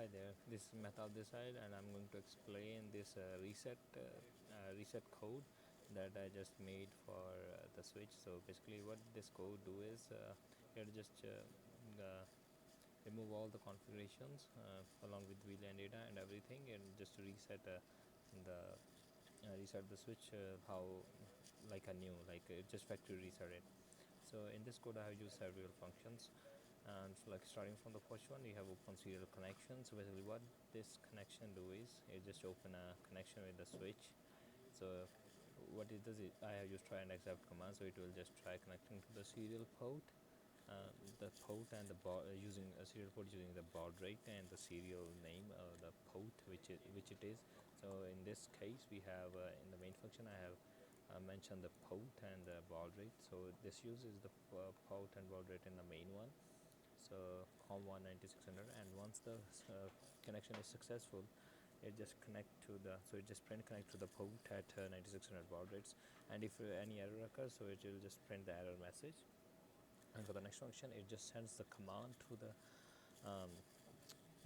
Hi there, this is Mehtab this side, and I'm going to explain this reset code that I just made for the switch. So basically what this code do is it just remove all the configurations along with VLAN data and everything, and just reset the switch how like a new, like it just factory reset it. So in this code I have used several functions, and so like starting from the first one, you have open serial connection. So basically what this connection do is it just open a connection with the switch. So what it does is I have used try and accept command, so it will just try connecting to the serial port, the port and the using a serial port using the baud rate and the serial name, the port which it is. So in this case we have in the main function I have mentioned the port and the baud rate. So this uses the port and baud rate in the main one, so COM1 9600, and once the connection is successful, it just connect to the, so it just print connect to the port at 9600 baud rates, and if any error occurs, so it will just print the error message. And for the next function, it just sends the command to the um,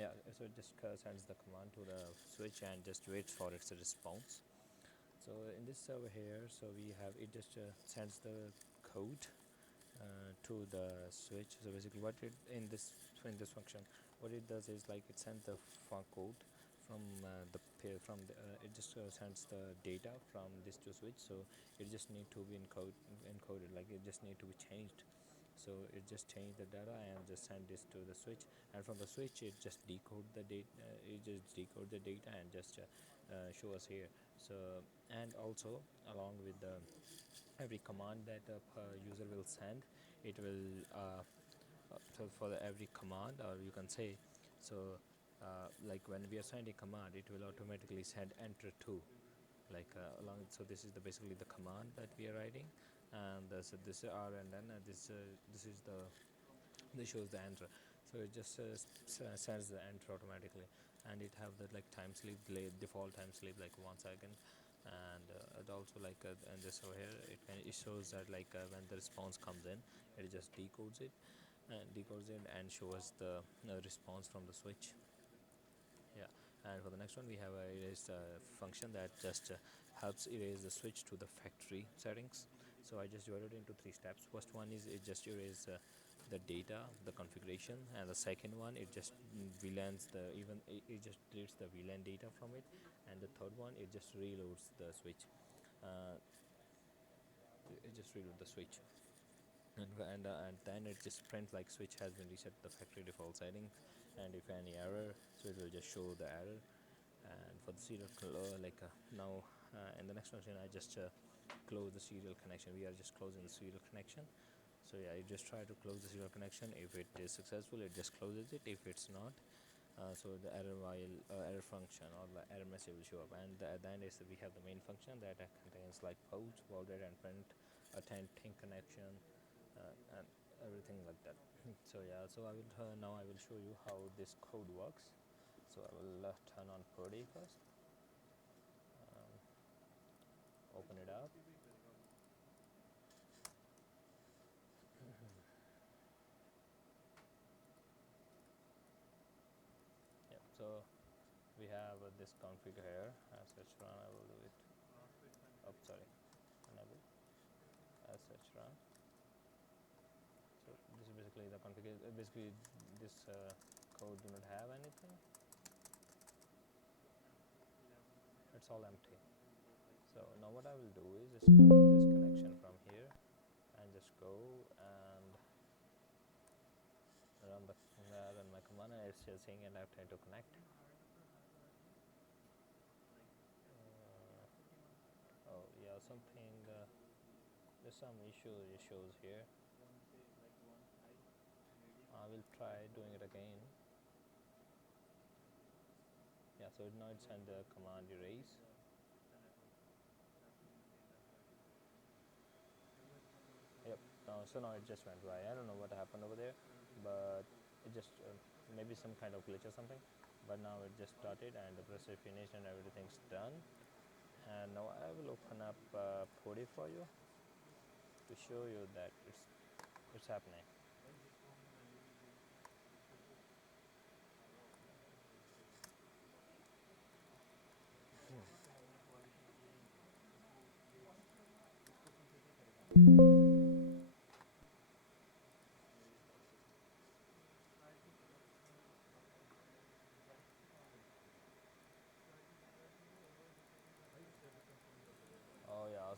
yeah, so it just sends the command to the switch and just waits for its response. So in this server here, so we have it just sends the code to the switch. So basically what it in this function, what it does is like it sends the code from it just sends the data from this to switch. So it just need to be encoded, like it just need to be changed. So it just change the data and just send this to the switch, and from the switch it just decode the data, and just show us here. So and also along with the every command that a user will send, it will so for every command, or you can say, so like when we are sending a command, it will automatically send enter to, like along. So this is the basically the command that we are writing, and so this R, and then this is the, this shows the enter. So it just sends the enter automatically, and it have the like time sleep delay, default time sleep like 1 second. And it also like and this over here, it shows that like when the response comes in, it just decodes it and shows the response from the switch. Yeah, and for the next one we have a erase function that just helps erase the switch to the factory settings. So I just divided it into 3 steps. First one is it just erase the data, the configuration, and the second one it just VLANs the even it just deletes the VLAN data from it, and the third one it just reloads the switch. uh, it just reload the switch, and then it just prints like switch has been reset to the factory default setting, and if any error, so it will just show the error. And for the serial now in the next function I just close the serial connection. We are just closing the serial connection. So yeah, you just try to close the serial connection. If it is successful, it just closes it. If it's not, so the error function or the error message will show up. And at the end is we have the main function that contains like port, baud and print, attend connection, and everything like that. So yeah, so I will now I will show you how this code works. So I will turn on Purdy first, open it up. Yep, so we have this config here as such run. I will do it. Oh, sorry, enable as such run. So this is basically the config. Basically, this code do not have anything. It's all empty. So now what I will do is just close this connection from here and just go and run my command, and it's still saying and I have time to connect. Oh yeah, something. There's some issue it shows here. I will try doing it again. Yeah, so now it's send the command erase. Yep. So now it just went by. I don't know what happened over there, but it just maybe some kind of glitch or something. But now it just started and the process finished and everything's done. And now I will open up Podi for you to show you that it's happening.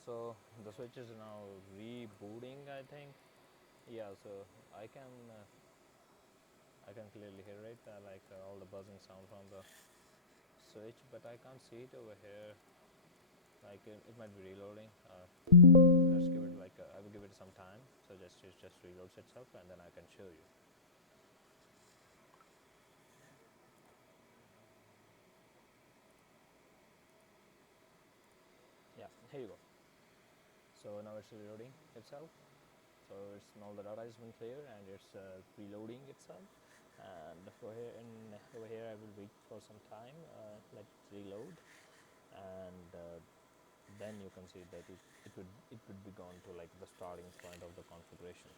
So the switch is now rebooting, I think. Yeah, so I can uh, I can clearly hear it, all the buzzing sound from the switch, but I can't see it over here. It might be reloading. Let's give it I will give it some time. So it just reloads itself, and then I can show you. Yeah, here you go. So now it's reloading itself. So it's now the data is being clear and it's reloading itself. And over here, I will wait for some time. Let it reload, and then you can see that it would be gone to like the starting point of the configuration.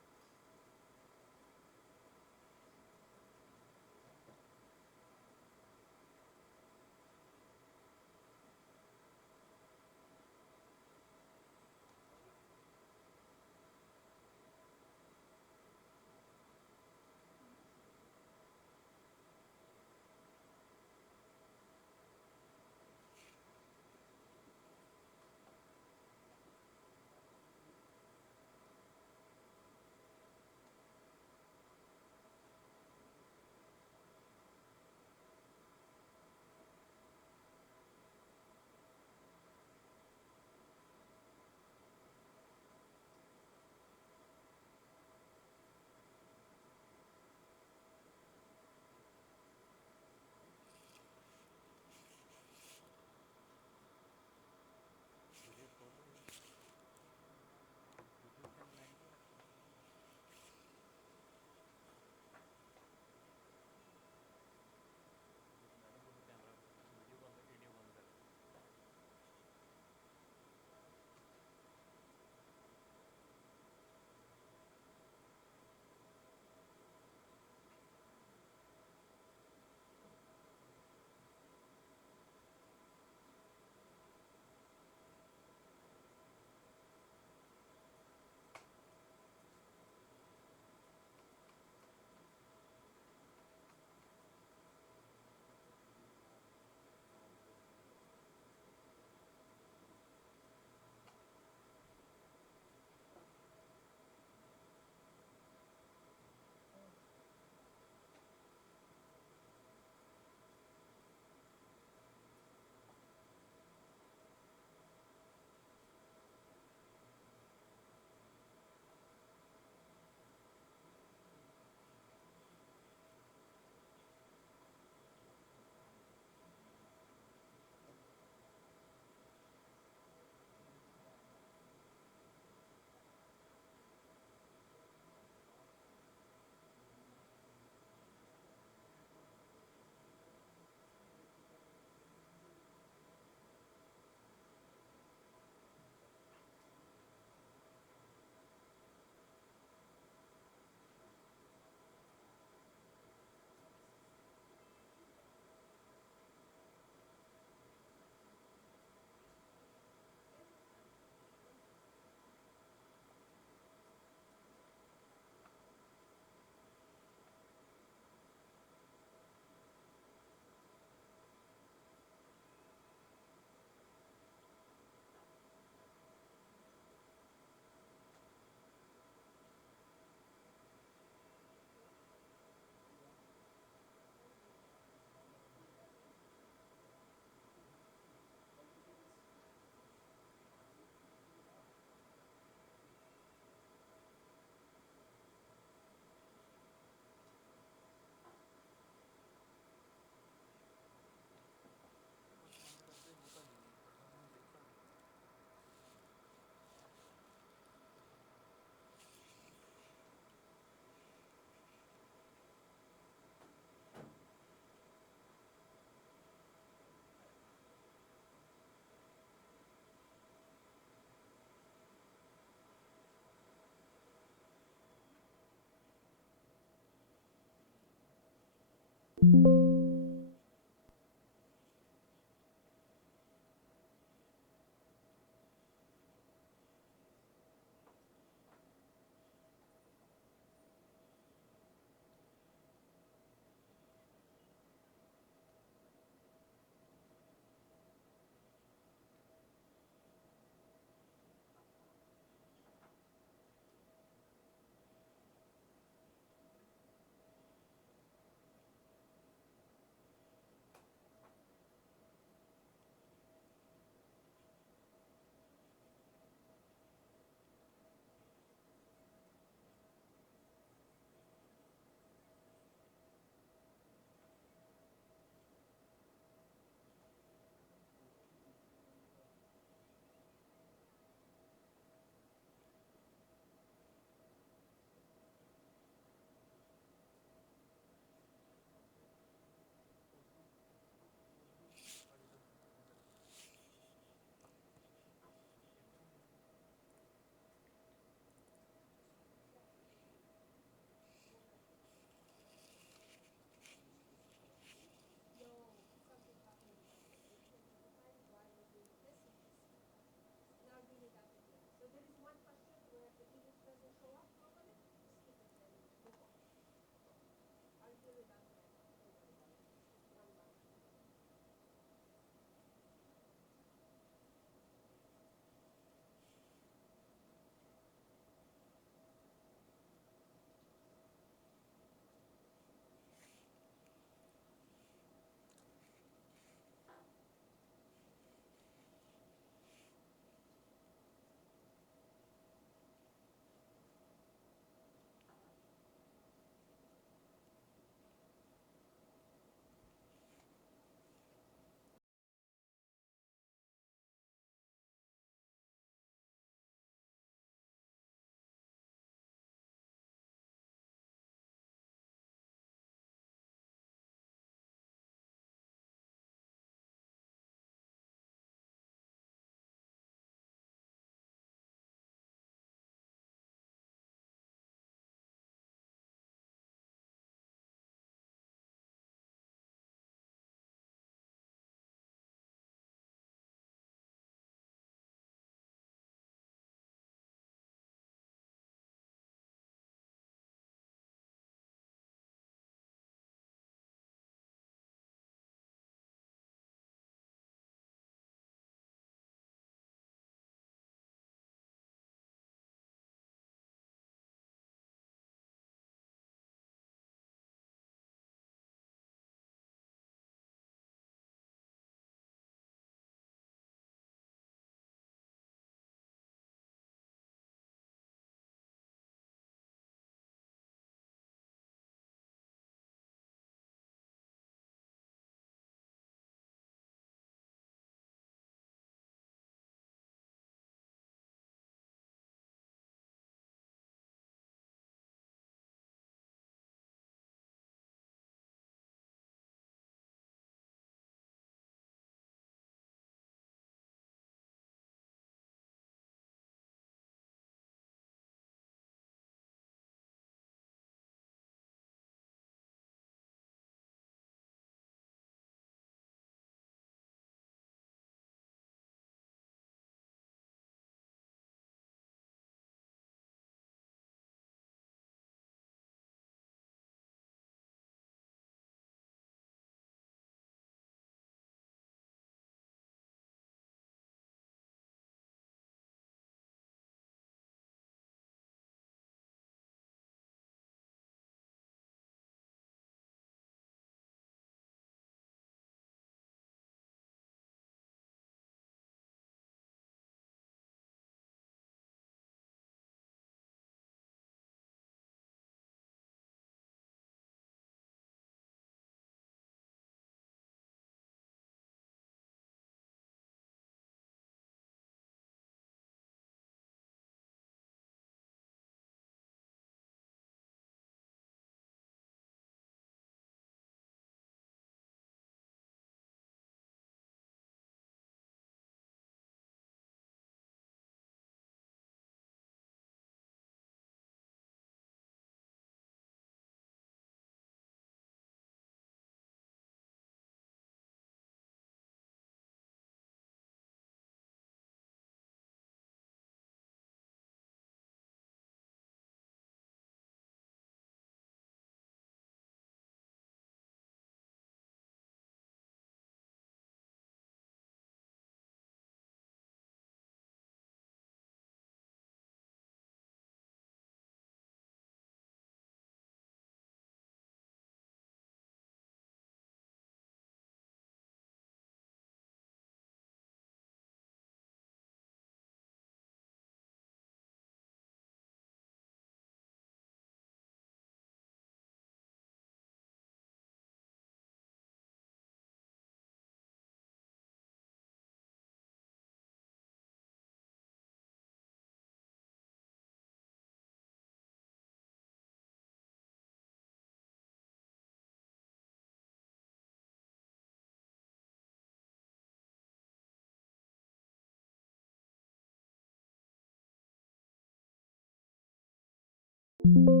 you